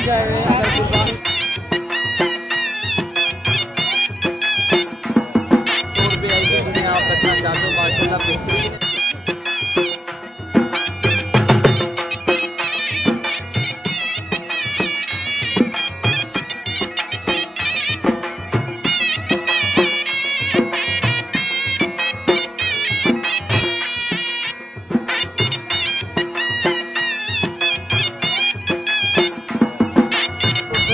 मिल जाएगा। अगर कुर्बानी आप रखना चाहते हो माशाल्लाह बेहतरीन है।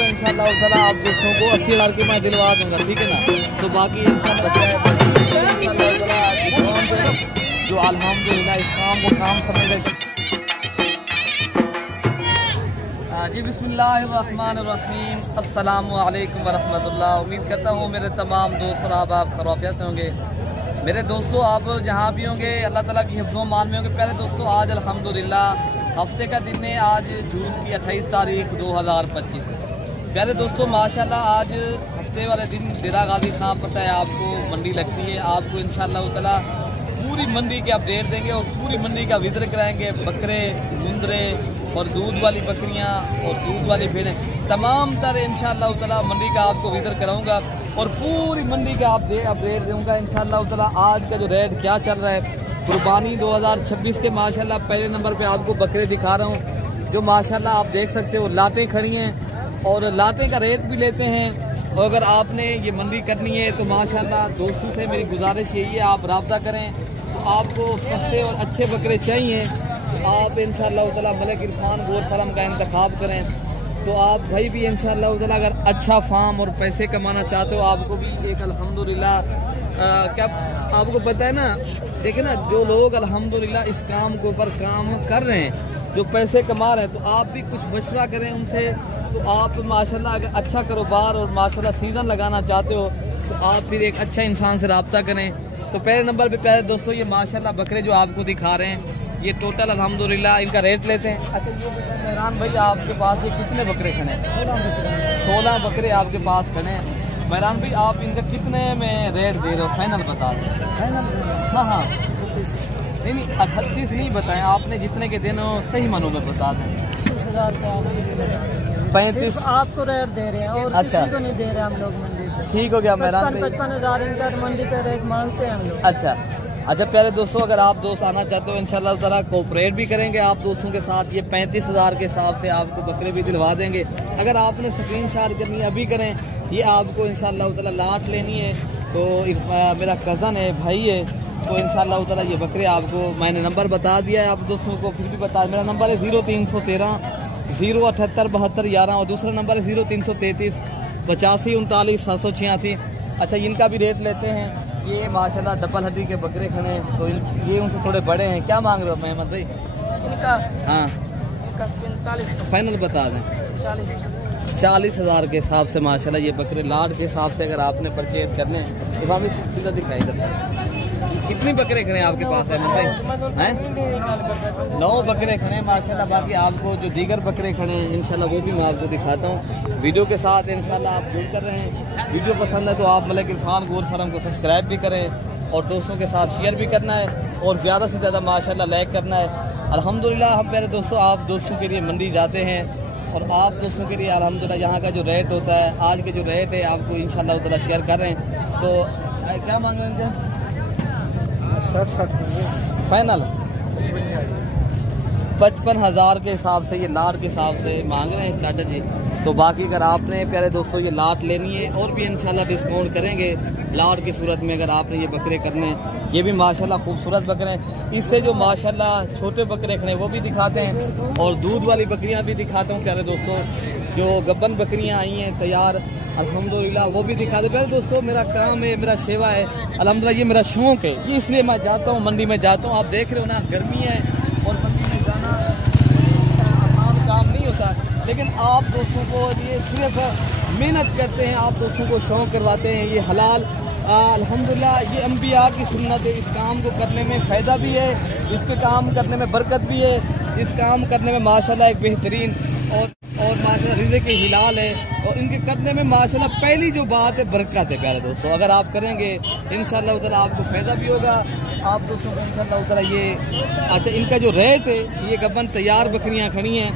इंशाल्लाह आप दोस्तों को 80,000 के मैं दिलवा दूंगा, ठीक है ना। तो बाकी इंशाल्लाह जो अल्हम्दुलिल्लाह इस काम को काम समझ रहे। जी बिस्मिल्लाहिर्रहमानिर्रहीम, अस्सलामु अलैकुम वरहमतुल्लाह। उम्मीद करता हूँ मेरे तमाम दोस्त और आप खैरियत होंगे। मेरे दोस्तों आप जहाँ भी होंगे अल्लाह ताला की हिफ्ज़ व मान में होंगे। प्यारे दोस्तों आज अल्हम्दुलिल्लाह हफ्ते का दिन है, आज जून की 28 तारीख 2025। प्यारे दोस्तों माशाल्लाह आज हफ्ते वाले दिन डेरा गाजी खां पता है आपको मंडी लगती है। आपको इंशाअल्लाह ताला पूरी मंडी के अपडेट देंगे और पूरी मंडी का विज़िट कराएंगे। बकरे, मुंदरे और दूध वाली बकरियां और दूध वाली भेड़ें तमाम तरह इंशाअल्लाह ताला मंडी का आपको विज़िट कराऊंगा और पूरी मंडी का आप अपडेट दूंगा इंशाअल्लाह ताला। आज का जो रेट क्या चल रहा है कुर्बानी 2026 के माशाल्लाह पहले नंबर पे आपको बकरे दिखा रहा हूँ जो माशाल्लाह आप देख सकते हो लाटें खड़ी हैं और लाटें का रेट भी लेते हैं। और अगर आपने ये मंडी करनी है तो माशाल्लाह दोस्तों से मेरी गुजारिश यही है आप रब्ता करें। तो आपको सस्ते और अच्छे बकरे चाहिए तो आप इंशाअल्लाह ताला मलिक इरफान गोट फार्म का इंतखाब करें। तो आप भाई भी इंशाअल्लाह ताला अगर अच्छा फार्म और पैसे कमाना चाहते हो आपको भी एक अल्हम्दुलिल्लाह क्या आपको पता है ना, देखिए ना जो लोग अल्हम्दुलिल्लाह इस काम के ऊपर काम कर रहे हैं जो पैसे कमा रहे हैं तो आप भी कुछ मशवरा करें उनसे। तो आप माशाल्लाह अगर अच्छा कारोबार और माशाल्लाह सीज़न लगाना चाहते हो तो आप फिर एक अच्छा इंसान से रब्ता करें। तो पहले नंबर पे प्यारे दोस्तों ये माशाल्लाह बकरे जो आपको दिखा रहे हैं ये टोटल अल्हम्दुलिल्लाह इनका रेट लेते हैं। अच्छा ये मेहरान भाई आपके पास ये कितने बकरे खड़े हैं? 16 बकरे आपके पास खड़े हैं। मेहरान भाई आप इनका कितने में रेट दे रहे हो फाइनल बता दें। हाँ हाँ नहीं 38 नहीं बताएं आपने जितने के दिन सही मानों में बता दें। 35 आपको रेट दे रहे हैं और अच्छा किसी को नहीं दे रहे हम लोग मंडी पे। ठीक हो गया मेहरान भाई 55,000 इनका मंडी पे रेट मांगते हैं हम लोग। अच्छा अच्छा प्यारे दोस्तों अगर आप दोस्त आना चाहते हो इंशाल्लाह ताला कोऑपरेट भी करेंगे आप दोस्तों के साथ। ये 35,000 के हिसाब से आपको बकरे भी दिलवा देंगे। अगर आपने स्क्रीन शॉट करनी है अभी करें। ये आपको इंशाल्लाह ताला लाट लेनी है तो मेरा कज़न है भाई है तो इंशाल्लाह ताला ये बकरे आपको मैंने नंबर बता दिया है आप दोस्तों को फिर भी बता। मेरा नंबर है 0313 078 72 11 और दूसरा नंबर है 0333 85 39 786। अच्छा इनका भी रेट लेते हैं। ये माशाल्लाह डबल हड्डी के बकरे खड़े हैं तो ये उनसे थोड़े बड़े हैं। क्या मांग रहे हो मेहमद भाई? इनका हाँ इनका 45 फाइनल बता दें। 40,000 के हिसाब से माशाल्लाह ये बकरे लाट के हिसाब से अगर आपने परचेज करने तो हमें सीधा दिखाई देता है। कितनी बकरे खड़े हैं आपके पास है भाई? हैं 9 बकरे खड़े हैं माशाल्लाह। बाकी आपको जो दीगर बकरे खड़े हैं इंशाल्लाह वो भी मैं आपको दिखाता हूँ वीडियो के साथ इंशाल्लाह। आप जुड़ कर रहे हैं वीडियो पसंद है तो आप मलिक इरफान गोट फार्म को सब्सक्राइब भी करें और दोस्तों के साथ शेयर भी करना है और ज़्यादा से ज़्यादा माशाल्लाह लाइक करना है। अल्हम्दुलिल्लाह हम प्यारे दोस्तों आप दोस्तों के लिए मंडी जाते हैं और आप दोस्तों के लिए अल्हम्दुलिल्लाह यहाँ का जो रेट होता है आज के जो रेट है आपको इंशाल्लाह ताला शेयर कर रहे हैं। तो क्या मांग रहे हैं? 60 फाइनल 55,000 के हिसाब से ये लाट के हिसाब से मांग रहे हैं चाचा जी। तो बाकी अगर आपने प्यारे दोस्तों ये लाट लेनी है और भी इंशाल्लाह डिस्काउंट करेंगे लाट की सूरत में अगर आपने ये बकरे करने हैं। ये भी माशाल्लाह खूबसूरत बकरे हैं। इससे जो माशाल्लाह छोटे बकरे खड़े वो भी दिखाते हैं और दूध वाली बकरियां भी दिखाता हूँ प्यारे दोस्तों। जो गब्बन बकरियां आई हैं तैयार अल्हम्दुलिल्लाह वो भी दिखाते। प्यारे दोस्तों मेरा काम है मेरा सेवा है अल्हम्दुलिल्लाह ये मेरा शौक़ है। ये इसलिए मैं जाता हूँ मंडी में जाता हूँ। आप देख रहे हो ना गर्मी है और मंडी में जाना आसान काम नहीं होता लेकिन आप दोस्तों को ये सिर्फ मेहनत करते हैं आप दोस्तों को शौक़ करवाते हैं। ये हलाल अल्हम्दुलिल्लाह ये अम्बिया की सुन्नत है। इस काम को करने में फ़ायदा भी है इसके काम करने में बरकत भी है। इस काम करने में माशाल्लाह एक बेहतरीन और माशाल्लाह रिज़्क़ के हिलाल है और इनके करने में माशाल्लाह पहली जो बात है बरकत है प्यारे दोस्तों। अगर आप करेंगे इंशाअल्लाह ताला आपको फ़ायदा भी होगा आप दोस्तों को इंशाअल्लाह ताला। ये अच्छा इनका जो रेट है ये गबन तैयार बकरियां खड़ी हैं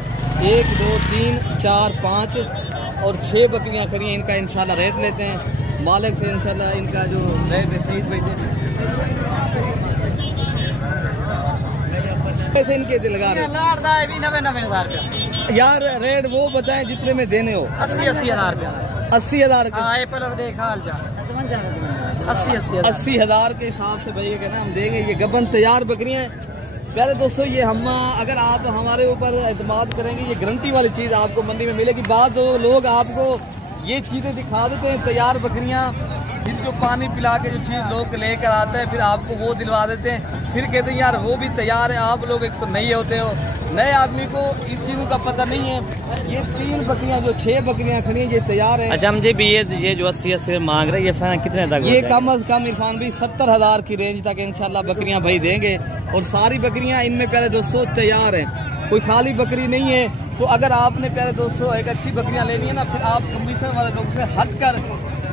1 2 3 4 5 और 6 बकरियां खड़ी हैं। इनका इंशाल्लाह रेट लेते हैं मालिक से, इंशाल्लाह इनका जो रेट है सही भेजते हैं। कैसे इनके दिल लगा रहे 90,000 यार? रेट वो बताएं जितने में देने हो। 80,000 रुपया। 80,000 80,000 के हिसाब से भैया कहना हम देंगे। ये गबन तैयार बकरियां हैं प्यारे दोस्तों। ये हम अगर आप हमारे ऊपर एतमाद करेंगे ये गारंटी वाली चीज़ आपको मंडी में मिलेगी। बाद लोग आपको ये चीज़ें दिखा देते हैं तैयार बकरियां, फिर जो पानी पिला के जो चीज़ लोग लेकर आते हैं फिर आपको वो दिलवा देते हैं, फिर कहते हैं यार वो भी तैयार है। आप लोग एक तो नए होते हो, नए आदमी को इन चीज़ों का पता नहीं है। ये 3 बकरियां जो 6 बकरियां खड़ी हैं ये तैयार हैं। अच्छा हम जी भी ये जो 80 मांग रहे हैं ये फाइनल कितने तक? ये कम अज कम इरफान भाई 70,000 की रेंज तक इंशाल्लाह बकरियां भाई देंगे। और सारी बकरियां इनमें प्यारे दोस्तों तैयार हैं, कोई खाली बकरी नहीं है। तो अगर आपने प्यारे दोस्तों एक अच्छी बकरियां लेनी है ना, फिर आप कमीशन वाले लोगों से हट कर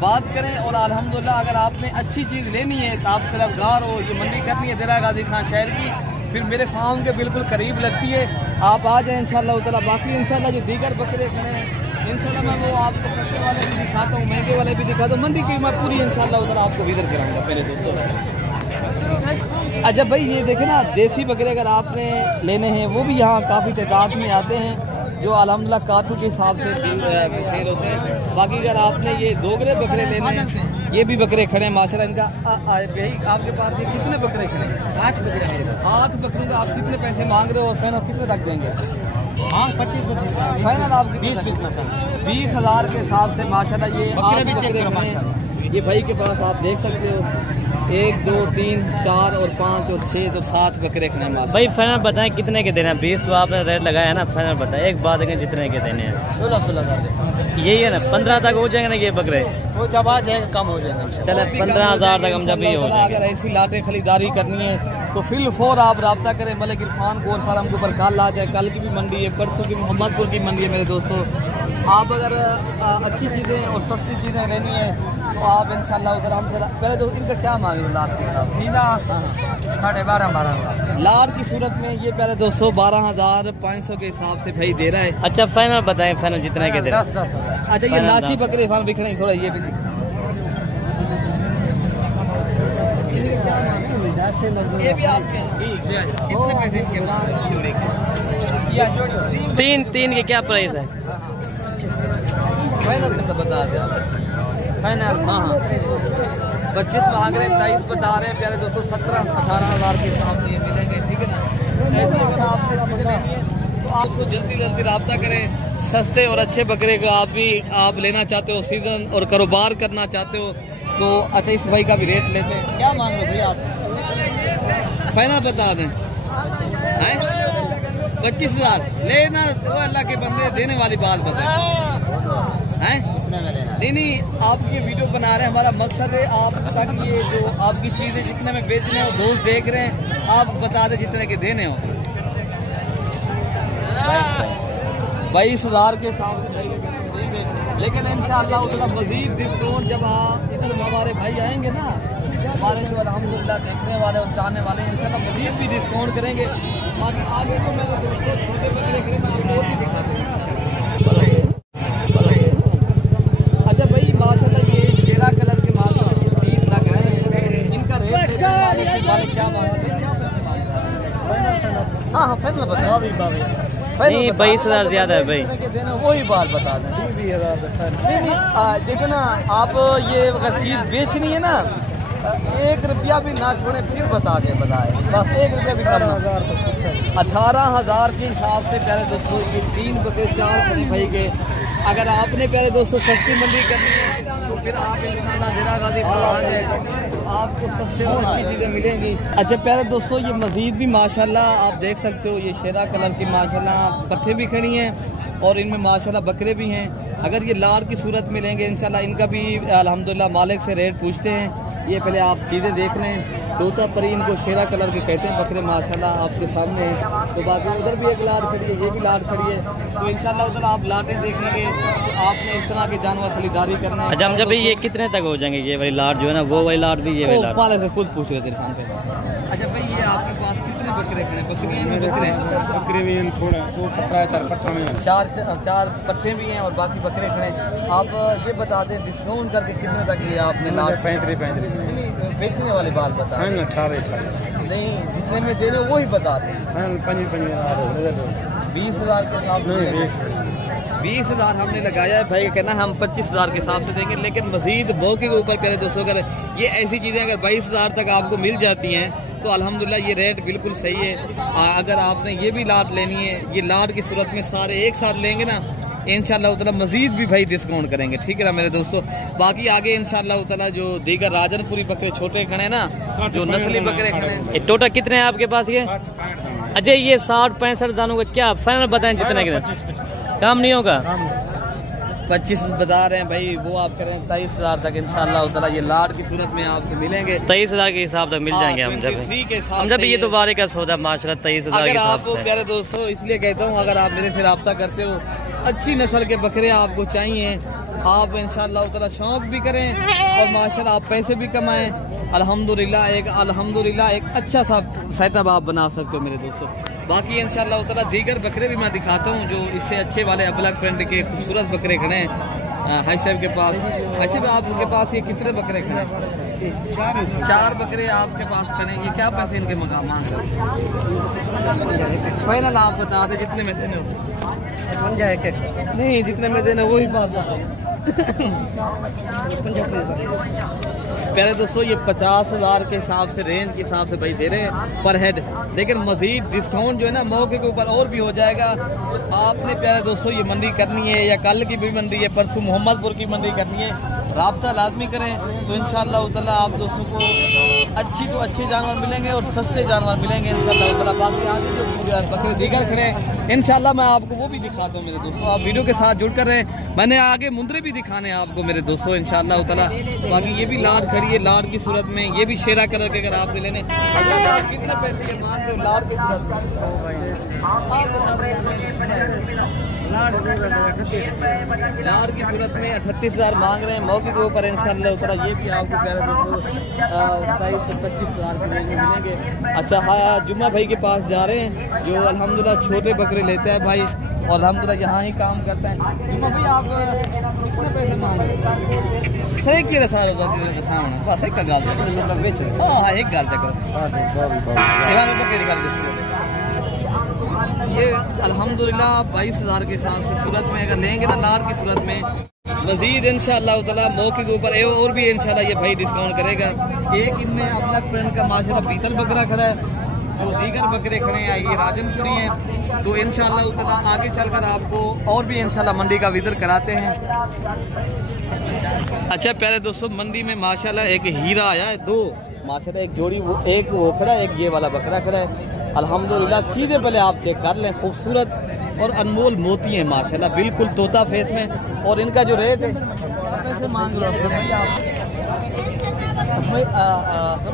बात करें। और अल्हम्दुलिल्लाह अगर आपने अच्छी चीज़ लेनी है तो आप तरफदार हो, ये मंडी करनी है देरा गाजी खान शहर की, फिर मेरे फार्म के बिल्कुल करीब लगती है, आप आ जाएँ इंशाल्लाह ताला। बाकी इंशाल्लाह जो दीगर बकरे खड़े हैं इंशाल्लाह मैं वो आपको सस्ते वाले भी दिखाता हूँ, महंगे वाले भी दिखाता हूँ। मंडी की मैं पूरी इंशाल्लाह ताला आपको विजिट कराऊंगा पहले दोस्तों। अच्छा भाई ये देखे ना देसी बकरे अगर आपने लेने हैं वो भी यहाँ काफ़ी तादाद में आते हैं जो अल्हम्दुलिल्लाह काटू के हिसाब से सेल होते हैं। बाकी अगर आपने ये दोगरे बकरे लेने हैं ये भी बकरे खड़े हैं माशाल्लाह। इनका भाई आपके पास ये कितने बकरे खड़े हैं? 8 बकरे हैं। 8 बकरों का आप कितने पैसे मांग रहे हो और फाइनल कितने तक देंगे? हाँ 25 फाइनल आप 20,000 के हिसाब से माशाल्लाह ये 8 बकरे खड़े हैं। ये भाई के पास आप देख सकते हो 1 2 3 4 और 5 और 6 और 7 बकरे खड़े हैं। भाई फाइनल बताएं कितने के देने हैं? 20 तो आपने रेट लगाया है ना, फाइनल बताएं एक बात है जितने के देने हैं। 16,000 यही है ना? 15 तक हो जाएंगे ना ये बकरे? वो जब आ जाएगा कम हो जाएगा। चले 15,000 तक हम जब ही हो जाएंगे। अगर ऐसी लाटें खरीदारी करनी है तो फिल फोर आप रब्ता करें मलिक इरफान गोल फार्म के ऊपर। कल आ जाए, कल की भी मंडी है, परसों की मोहम्मदपुर की मंडी है मेरे दोस्तों। आप अगर अच्छी चीज़ें और सस्ती चीज़ें लेनी है तो आप इंशाल्लाह उधर हमसे पहले तो इनका क्या मांगे लाट के हिसाब? 12,500 लाट की सूरत में ये पहले 12,500 के हिसाब से भाई दे रहा है। अच्छा फाइनल बताएं फाइनल जितने के दे रहे हैं? अच्छा ये नाची बकरे फार्म बिकने थोड़ा ये भी ये भी आपके कितने पैसे इनके तीन के क्या प्राइस है? फाइनल कितना बता दें? फाइनल हाँ 25 मांग रहे हैं, 23 बता रहे हैं प्यारे दोस्तों। 17-18,000 के हिसाब से ये मिलेंगे, ठीक है ना? ऐसे अगर आपने चीज़ें लेनी है तो आप उसको जल्दी रब्ता करें। सस्ते और अच्छे बकरे का आप लेना चाहते हो, सीजन और कारोबार करना चाहते हो तो अच्छा इस भाई का भी रेट लेते हैं। क्या मांग रहे भैया आप? फाइनल बता दें 25,000 लेना तो अल्लाह के बंदे देने वाली बात बताएं। नहीं आपकी वीडियो बना रहे हैं, हमारा मकसद है आप ताकि ये जो आपकी चीज़ें जितने में बेचने हो दोस्त देख रहे हैं आप बता दें जितने के देने हो। 22,000 के हिसाब से देंगे, लेकिन इंशाअल्लाह उतना मजीद डिस्काउंट जब आप इधर हमारे भाई आएंगे ना, हमारे जो अल्हम्दुलिल्लाह देखने वाले और चाहने वाले इंशाअल्लाह मजीद भी डिस्काउंट करेंगे। बाकी आगे जो मेरे दोस्तों छोटे बकरे खड़े मैं आपको और भी दिखा दूँ। अच्छा भाई माशाल्लाह ये शेरा कलर के माशाल्लाह 3 लग हैं, इनका रेट वाले क्या मांग रहे हैं? हाँ फाइनल बताओ। नहीं 22,000 ज्यादा है भाई, वही बात बता दें। देखो ना आप ये अगर चीज़ बेचनी है ना 1 रुपया भी ना छोड़े फिर बता के बताए, बस 1 रुपया भी कम। 18,000 के हिसाब से प्यारे दोस्तों ये 3 बकरे 4 खड़े भाई के। अगर आपने प्यारे दोस्तों सस्ती मंडी करनी है तो फिर आप इंशाल्लाह देरा गाजी पर आ जाए तो आपको सस्ते और अच्छी चीज़ें मिलेंगी। अच्छा प्यारे दोस्तों ये मज़ीद भी माशाल्लाह आप देख सकते हो ये शेरा कलर की माशाल्लाह पट्टे भी खड़ी हैं और इनमें माशाल्लाह बकरे भी हैं। अगर ये लार की सूरत में लेंगे इंशाल्लाह इनका भी अल्हम्दुलिल्लाह मालिक से रेट पूछते हैं। ये पहले आप चीज़ें देख लें, तोता परी इनको शेरा कलर के कहते हैं बकरे माशाल्लाह आपके सामने हैं। तो बाकी उधर भी एक लाट खड़ी है, ये भी लाट खड़ी है। तो इंशाल्लाह उधर आप लाटें देखेंगे तो आपने इस तरह के जानवर खरीदारी करना है। अच्छा हम जब ये कितने तक हो जाएंगे? ये वाली लाट जो है ना वो वाली लाट भी ये वाली लाट मालिक से खुद पूछ रहे थे। अच्छा भाई ये आपके पास कितने बकरे खड़े, बकरियाँ में बकरे बकरे भी हैं थोड़ा, वो पट्टा है, 4 पट्टा में चार पट्टे भी हैं और बाकी बकरे खड़े। आप ये बता दें डिस्काउंट करके कितने तक ये आपने लाभ? 35 बेचने वाली बात बता दें। 18 नहीं, जितने में दे रहे हो वही बता दें। 20,000 के हिसाब से 20,000 हमने लगाया है भाई का कहना हम 25,000 के हिसाब से देंगे, लेकिन मजीद मौके के ऊपर प्यारे दोस्तों अगर ये ऐसी चीज़ें अगर 22,000 तक आपको मिल जाती हैं तो अल्हम्दुलिल्लाह ये रेट बिल्कुल सही है। अगर आपने ये भी लाट लेनी है, ये लाट की सूरत में सारे एक साथ लेंगे ना इंशाअल्लाह ताला मजीद भी भाई डिस्काउंट करेंगे, ठीक है ना मेरे दोस्तों। बाकी आगे इंशाअल्लाह ताला जो दीगर राजनपुरी बकरे छोटे खड़े हैं ना, जो नस्ली बकरे खड़े हैं। टोटल कितने हैं आपके पास ये? अजय ये 60-65 दानों का क्या फाइनल बताएं जितने के? 25 काम नहीं होगा? 25 बता रहे हैं भाई, वो आप करें 23,000 तक इंशाअल्लाह ताला ये लाट की सूरत में आपको मिलेंगे। 23,000 के हिसाब तक मिल जाएंगे हम जब ये तो बारे का सौदा माशाल्लाह 23,000 के हिसाब से। प्यारे दोस्तों इसलिए कहता हूँ अगर आप मेरे से रब्ता करते हो, अच्छी नस्ल के बकरे आपको चाहिए, आप इंशाअल्लाह ताला शौक भी करें और माशाल्लाह आप पैसे भी कमाएं, अल्हम्दुलिल्लाह एक अच्छा सा सेटअप आप बना सकते हो मेरे दोस्तों। बाकी इंशाअल्लाह ताला दीगर बकरे भी मैं दिखाता हूँ जो इससे अच्छे वाले अबलग फ्रेंड के खूबसूरत बकरे खड़े हैं हाई साहब के पास। ऐसे भी आपके पास ये कितने बकरे खड़े हैं? 4 बकरे आपके पास खड़े हैं। ये क्या पैसे इनके मकाम फाइनल आप बता दें जितने में देने हो? नहीं, जितने में देने वही बात बताओ। प्यारे दोस्तों ये 50,000 के हिसाब से रेंज के हिसाब से भाई दे रहे हैं पर हेड, लेकिन मजीद डिस्काउंट जो है ना मौके के ऊपर और भी हो जाएगा। आपने प्यारे दोस्तों ये मंडी करनी है या कल की भी मंडी है, परसों मोहम्मदपुर की मंडी करनी है, राब्ता लाजमी करें तो इंशाअल्लाह ताला आप दोस्तों को अच्छी तो अच्छे जानवर मिलेंगे और सस्ते जानवर मिलेंगे इंशाअल्लाह ताला। बाकी आगे जो बकरे दीगर खड़े हैं इंशाअल्लाह मैं आपको वो भी दिखाता हूँ मेरे दोस्तों, आप वीडियो के साथ जुड़ कर रहे हैं। मैंने आगे मुंदरे भी दिखाने हैं आपको मेरे दोस्तों इंशाअल्लाह ताला। बाकी ये भी लाट खड़ी है, लाट की सूरत में, ये भी शेरा कलर के अगर आपने लेने आप कितने पैसे ये मांग रहे हो लाट की सूरत में? आप बता दें। लाट की सूरत में 38,000 मांग रहे हैं मौके के ऊपर इंशाअल्लाह ताला। ये भी आपको कह रहे दोस्तों 23 से 25,000 के रेंज में मिलेंगे। अच्छा हाँ, जुम्मा भाई के पास जा रहे हैं जो अल्हम्दुलिल्लाह छोटे बकरे लेते हैं भाई और अल्हम्दुलिल्लाह यहाँ ही काम करता है। जुम्मा भाई आप कितने पैसे मांग रहे हैं? सही के सारे बस एक गाल हाँ एक गाल ये अल्हम्दुलिल्लाह 22,000 के हिसाब से सूरत में अगर लेंगे ना लाट की सूरत में मजीद इंशाअल्लाह ताला मौके के ऊपर और भी इंशाअल्लाह ये भाई डिस्काउंट करेगा। एक इनमें अपलग फ्रेंड का माशाल्लाह बीतल बकरा खड़ा है, जो दीगर बकरे खड़े हैं ये राजनपुरी हैं। तो इंशाअल्लाह ताला आगे चलकर आपको और भी इंशाअल्लाह मंडी का विजिट कराते हैं। अच्छा प्यारे दोस्तों मंडी में माशाल्लाह एक हीरा आया है, 2 माशाल्लाह एक जोड़ी एक वो खड़ा है, एक ये वाला बकरा खड़ा है। अल्हम्दुलिल्लाह चीज़ें पहले आप चेक कर लें, खूबसूरत और अनमोल मोती हैं माशाल्लाह, बिल्कुल तोता फेस में। और इनका जो रेट है पैसे मांग रहे हो भाई आप?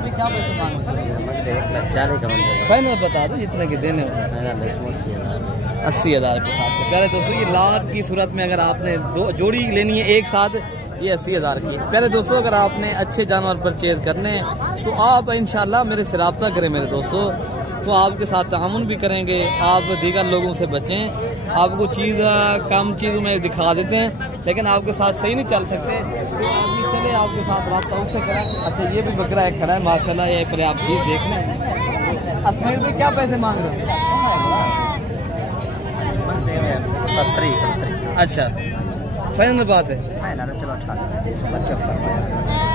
क्या पैसे मांग रहे हो? फाइनल बता दो जितने के देने हो। 80,000 के हिसाब से प्यारे दोस्तों ये लाट की सूरत में अगर आपने 2 जोड़ी लेनी है एक साथ ये 80,000 की। प्यारे दोस्तों अगर आपने अच्छे जानवर परचेज करने हैं तो आप इंशाल्लाह मेरे से रब्ता करें मेरे दोस्तों, तो आपके साथ तामुन भी करेंगे। आप दीगर लोगों से बचें, आपको चीज़ कम चीज़ों में दिखा देते हैं लेकिन आपके साथ सही नहीं चल सकते, तो आदमी चले आपके साथ रब्ता उससे करें। अच्छा ये भी बकरा एक खड़ा है माशाल्लाह, ये पहले आप चीज़ देख लें। असमेर में क्या पैसे मांग रहे हो? अच्छा फाइनल बात है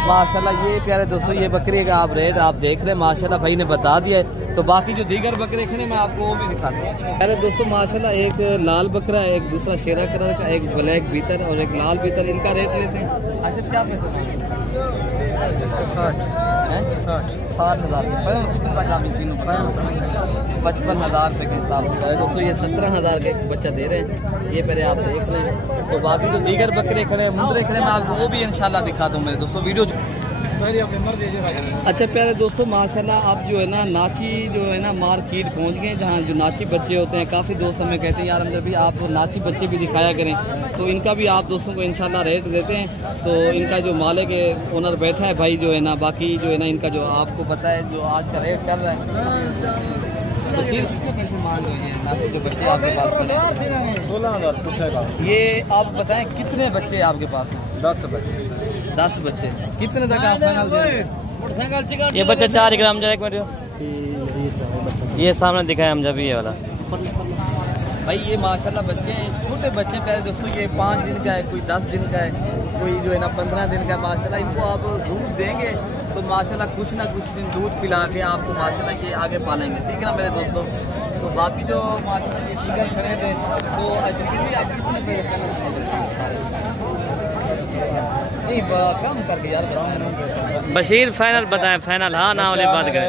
माशाल्लाह। ये प्यारे दोस्तों ये बकरी का आप रेट आप देख रहे हैं माशाल्लाह, भाई ने बता दिया है। तो बाकी जो दीगर बकरे खड़े मैं आपको वो भी दिखाता हूँ। प्यारे दोस्तों माशाल्लाह एक लाल बकरा है, एक दूसरा शेरा कलर का, एक ब्लैक बीतर और एक लाल बीतर, इनका रेट लेते हैं। अच्छा क्या पैसे? 60,000 कितने तक आप तीनों? 55,000 रुपये के हिसाब से दोस्तों ये 17,000 का एक बच्चा दे रहे हैं, ये पहले आप देख लें। तो बाकी जो दीगर बकरे खड़े हैं मुंदरे खड़े मैं आपको वो भी इंशाल्लाह दिखा दूँ मेरे दोस्तों वीडियो। अच्छा प्यारे दोस्तों माशाल्लाह आप जो है ना नाची जो है ना मार्केट पहुंच गए जहाँ जो नाची बच्चे होते हैं। काफ़ी दोस्त हमें कहते हैं यार हम जब भी आप नाची बच्चे भी दिखाया करें, तो इनका भी आप दोस्तों को इंशाल्लाह रेट देते हैं। तो इनका जो मालिक है ओनर बैठा है भाई जो है ना, बाकी जो है ना इनका जो आपको पता है जो आज का रेट चल रहा है बशीर कितने पैसे मांग रहे हैं नासिर जो बच्चे आपके पास खड़े हैं? 16,000 पूछेगा। ये आप बताएं कितने बच्चे आपके पास हैं? 10 बच्चे। 10 बच्चे। कितने तक आप फाइनल देंगे? ये बच्चा 4 ग्राम जाए एक मिनट। ये सामने दिखाया हम जब ये वाला भाई ये माशाल्लाह बच्चे हैं, छोटे बच्चे प्यारे दोस्तों। ये 5 दिन का है, कोई 10 दिन का है, कोई जो है ना 15 दिन का है। माशाल्लाह इनको आप दूध देंगे तो माशाल्लाह कुछ ना कुछ दिन दूध पिला के आपको माशाल्लाह ये आगे पालेंगे, ठीक है ना मेरे दोस्तों। तो बाकी जो माशाल्लाह ये फिगर खड़े थे तो किसी भी आप कितने पैसे नहीं कम करके यार बताएं। बशीर फाइनल बताएं, फाइनल हाँ ना वाली बात करें,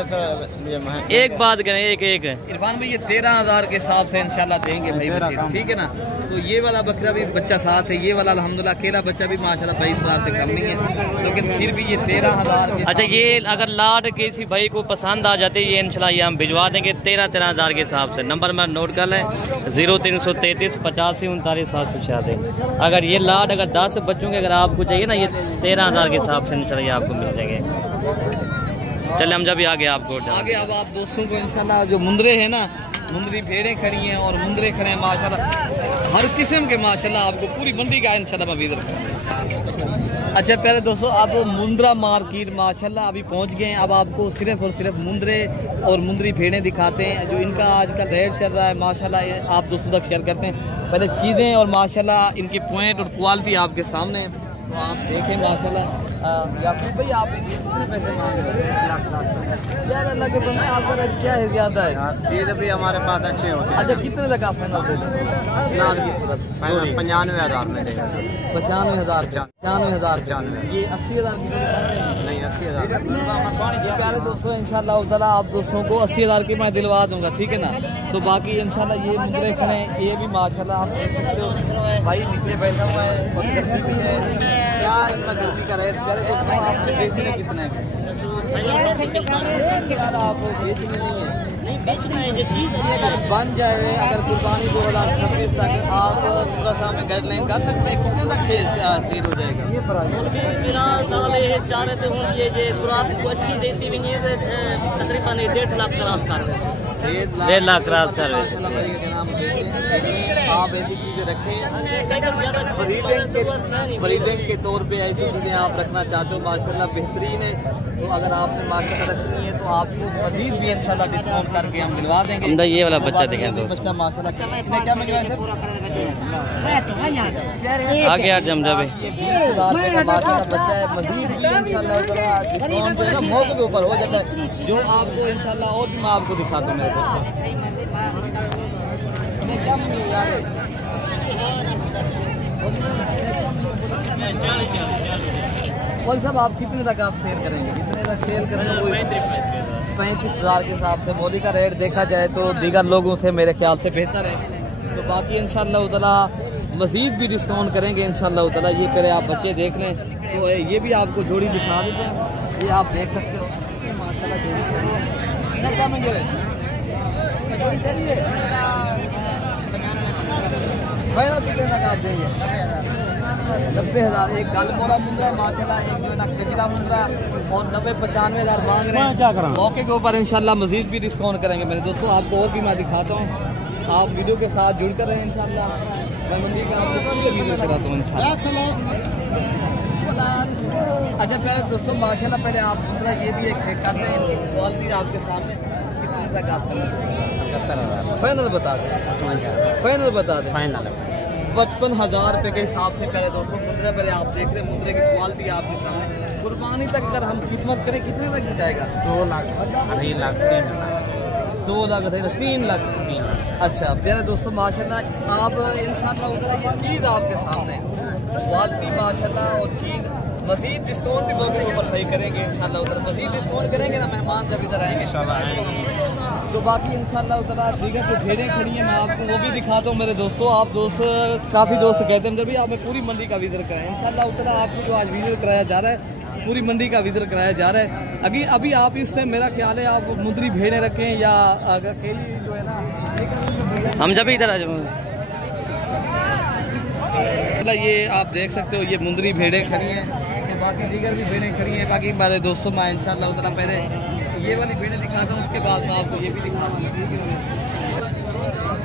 एक बात करें, एक इरफान भाई ये 13,000 के हिसाब से इंशाल्लाह देंगे भाई बशीर, ठीक है ना। तो ये वाला बकरा भी बच्चा साथ है, ये वाला अल्हम्दुलिल्लाह अकेला बच्चा भी माशाल्लाह 22,000 से कम नहीं है, लेकिन फिर भी ये 13,000 के। अच्छा ये अगर लाट किसी भाई को पसंद आ जाती है ये इंशाल्लाह ये हम भिजवा देंगे 13,000 के हिसाब से। नंबर मैं नोट कर लें 0333 85 39 786। अगर ये लाट अगर 10 बच्चों के अगर आपको चाहिए ना ये 13,000 के हिसाब से इंशाल्लाह ये आपको मिल जाएंगे। चले हम जब आगे आपको आगे अब आप दोस्तों को इंशाल्लाह जो मुंदरे हैं ना, मुंदरी भेड़ें खड़ी हैं और मुंदरे खड़े हैं माशाल्लाह हर किस्म के माशाल्लाह आपको पूरी मंडी का इंशाल्लाह मैं विजिट करूंगा। अच्छा प्यारे दोस्तों अब मुंद्रा मार्केट माशाल्लाह अभी पहुंच गए हैं। अब आपको सिर्फ और सिर्फ मुंदरे और मुंदरी भेड़ें दिखाते हैं जो इनका आजकल रेट चल रहा है माशाल्लाह, आप दोस्तों तक शेयर करते हैं। पहले चीज़ें और माशाल्लाह इनके पॉइंट और क्वालिटी आपके सामने है, तो आप देखें माशाल्लाह। याकूब भाई आप कितने पैसे मांग रहे हैं? यार अल्लाह के बंदे आपका रेट क्या है ज़्यादा है? ये भी हमारे पास अच्छे होते हैं। अच्छा कितने तक आप फाइनल दे दें? 95,000 में देगा। 95,000 ये 80,000 नहीं 80,000 प्यारे दोस्तों इंशाल्लाह ताला आप दोस्तों को 80,000 की मैं दिलवा दूंगा, ठीक है ना। तो बाकी इंशाल्लाह ये मुंदरे खड़े ये भी माशाल्लाह आप भाई नीचे बैठा हुआ है और गर्मी भी है, क्या इतना गर्मी का रेट प्यारे दोस्तों आपको बेचने कितने हैं? यार आप बेचने नहीं है बन जाए अगर कुर्बानी 2026 तक आप थोड़ा सा हमें गाइडलाइन कर सकते हैं कितने तक सेल हो जाएगा? तकरीबन 1.5 लाख क्रॉस कर रहे हैं। 1.5 लाख क्रॉस कर रहे हैं। आप ऐसी चीजें रखें ब्रीडिंग के तौर पे ऐसी चीजें आप रखना चाहते हो माशाल्लाह बेहतरीन है। तो अगर आपने माशाल्लाह रखनी है तो आपको मजीद भी इंशाल्लाह डिस्काउंट करके हम दिलवा देंगे। ये वाला बच्चा देखें तो बच्चा माशाल्लाह इन्हें क्या मिलवाया सर? आगे यार जम जावे ये 20,000 का माशाल्लाह बच्चा है। मजीद भी इंशाल्लाह डिस्काउंट जो है ना मौके के ऊपर हो जाता है जो आपको इंशाल्लाह और भी मैं आपको दिखाता हूँ मेरे दोस्तों। क्या कौन साहब आप कितने तक आप सेल करेंगे? कितने तक सेल करेंगे? 35,000 के हिसाब से मोदी का रेट देखा जाए तो दीगर लोगों से मेरे ख्याल से बेहतर है। तो बाकी इंशाल्लाह ताला मज़ीद भी डिस्काउंट करेंगे इंशाल्लाह ताला। ये पहले आप बच्चे देख लें तो ये भी आपको जोड़ी दिखा देते हैं, ये आप देख सकते हो माशाल्लाह जोड़ी क्या महंगे कितने तक आप देंगे? 90,000 एक गाल मोरा मुंद्रा माशाल्लाह, एक जो है ना कचरा मुंद्रा और 90-95,000 मांग रहे हैं। मौके के ऊपर इंशाल्लाह मजीद भी डिस्काउंट करेंगे मेरे दोस्तों। आपको और भी मैं दिखाता हूँ, आप वीडियो के साथ जुड़ कर रहे हैं इंशाल्लाह। मैं मंडी का आपको पूरे वीडियो कराता हूँ इंशाल्लाह। अच्छा पहले दोस्तों माशाल्लाह पहले आप मुंद्रा ये भी एक चेक कर लें, इनकी क्वालिटी आपके सामने कितने तक आप फाइनल बता दें? फाइनल बता दें 55,000 रुपये के हिसाब से पहले दोस्तों मुद्रे पहले आप देख रहे हैं मुद्रे की क्वालिटी आपके सामने। कुर्बानी तक अगर हम खिदमत करें कितने तक की जाएगा? 2 लाख 3 लाख 3 लाख। अच्छा प्यारे दोस्तों माशाल्लाह आप इंशाल्लाह उधर ये चीज़ आपके सामने क्वालिटी माशाल्लाह और चीज़ मज़ीद डिस्काउंट भी मौके के ऊपर भाई करेंगे इंशाल्लाह उधर मज़ीद डिस्काउंट करेंगे ना मेहमान जब इधर आएंगे। तो बाकी इंशाल्लाह उधर दीगर जो भेड़ें खड़ी हैं मैं आपको वो भी दिखाता हूँ मेरे दोस्तों। आप दोस्त काफ़ी दोस्त कहते हैं जब भी आप पूरी मंडी का विजिट कराएं इंशाल्लाह उधर आपको जो आज विजिट कराया जा रहा है पूरी मंडी का विजिट कराया जा रहा है। अभी आप इस टाइम मेरा ख्याल है आप मुंदरी भेड़ें रखें या अकेली जो है ना हम जब इधर आ जाओ ये आप देख सकते हो ये मुंदरी भेड़ें खड़ी हैं, बाकी दीगर भी भेड़ें खड़ी हैं। बाकी हमारे दोस्तों मैं इंशाल्लाह उधर पहले ये वाली भेड़ें दिखाता हूँ, उसके बाद मैं आपको ये भी दिखाऊंगा।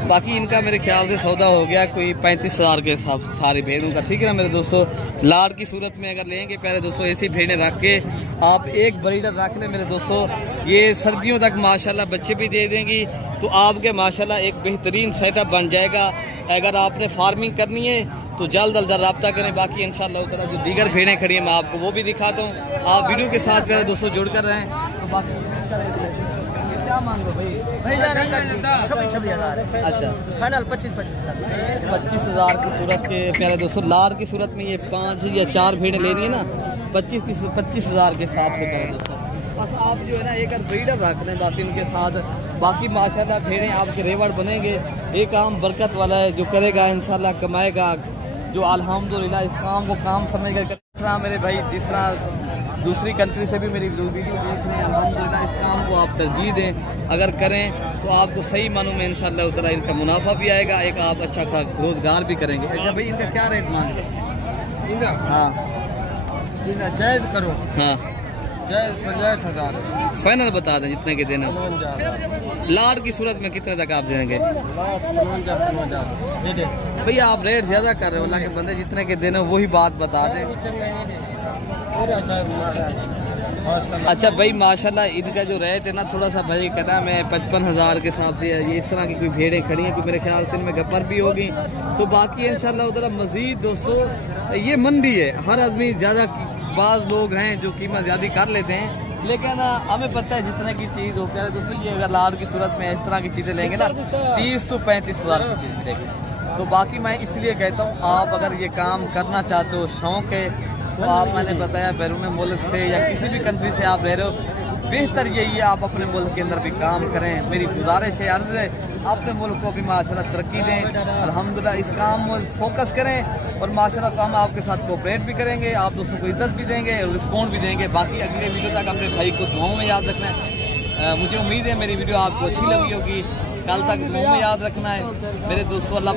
बाकी इनका मेरे ख्याल से सौदा हो गया कोई 35,000 के हिसाब से सारी भेड़ों का, ठीक है ना मेरे दोस्तों। लाड़ की सूरत में अगर लेंगे प्यारे दोस्तों, ऐसी भेड़ें रख के आप एक ब्रीडर रख लें मेरे दोस्तों, ये सर्दियों तक माशाल्लाह बच्चे भी दे देंगी, तो आपके माशाल्लाह एक बेहतरीन सेटअप बन जाएगा। अगर आपने फार्मिंग करनी है तो जल्द अज जल्द रब्ता करें। बाकी इंशाल्लाह उतना जो दीगर भेड़ें खड़ी हैं मैं आपको वो भी दिखाता हूँ, आप वीडियो के साथ मेरे दोस्तों जुड़ कर रहे हैं। तो बाकी क्या मांग लो भाई? 26,000। अच्छा, फाइनल 25,000 25,000 की सूरत के प्यारे दोस्तों, लार की सूरत में ये 5 या 4 भेड़ें लेनी है ना, 25,000 के हिसाब से प्यारे दोस्तों। बस आप जो है ना एक ब्रीडर रख लें बस इनके साथ, बाकी माशाल्लाह भेड़ें आपके रेवड़ बनेंगे। ये काम बरकत वाला है, जो करेगा इंशाल्लाह कमाएगा, जो अल्हम्दुलिल्लाह इस काम को काम समझकर मेरे भाई जिस तरह दूसरी कंट्री से भी मेरी वीडियो देख रहे हैं, अल्हम्दुलिल्लाह इस काम को आप तरजीह दें, अगर करें तो आपको सही मानों में इंशाल्लाह उतना इनका मुनाफा भी आएगा, एक आप अच्छा सा रोजगार भी करेंगे। अच्छा भाई इनका क्या रेट मांग रहे हैं? हाँ जायज करो। हाँ जायज 50,000 फाइनल बता दें जितने के देना। लाड़ की सूरत में कितने तक आप जाएंगे? भैया आप रेट ज्यादा कर रहे हो, लाके बंदे जितने के देने वही बात बता दें। अच्छा भाई माशाल्लाह इनका जो रेट है ना थोड़ा सा भाई कहना मैं 55,000 के हिसाब से, ये इस तरह की कोई भेड़ें खड़ी हैं, कोई मेरे ख्याल से इनमें गप्पर भी होगी। तो बाकी इंशाल्लाह उधर मजीद दोस्तों ये मंडी है, हर आदमी ज़्यादा, बाज़ लोग हैं जो कीमत ज़्यादा कर लेते हैं, लेकिन हमें पता है जितने की चीज़ हो प्यारे दोस्तों, ये अगर लाड़ की सूरत में इस तरह की चीज़ें लेंगे ना 30 से 35,000 की चीज़ मिलेगी। तो बाकी मैं इसलिए कहता हूँ आप अगर ये काम करना चाहते हो, शौक़ है, तो आप मैंने बताया बैरून मुल्क से या किसी भी कंट्री से आप रह रहे हो, बेहतर यही है आप अपने मुल्क के अंदर भी काम करें। मेरी गुजारिश है, अर्ज़ है, अपने मुल्क को भी माशाल्लाह तरक्की दें, अल्हम्दुलिल्लाह इस काम में फोकस करें और माशाल्लाह तो हम आपके साथ कोऑपरेट भी करेंगे, आप दोस्तों को इज्जत भी देंगे और रिस्पॉन्ड भी देंगे। बाकी अगले वीडियो तक अपने भाई को दुआओं में याद रखना है। मुझे उम्मीद है मेरी वीडियो आपको अच्छी लगी होगी, कल तक दुआओं में याद रखना है मेरे दोस्तों। अल्लाह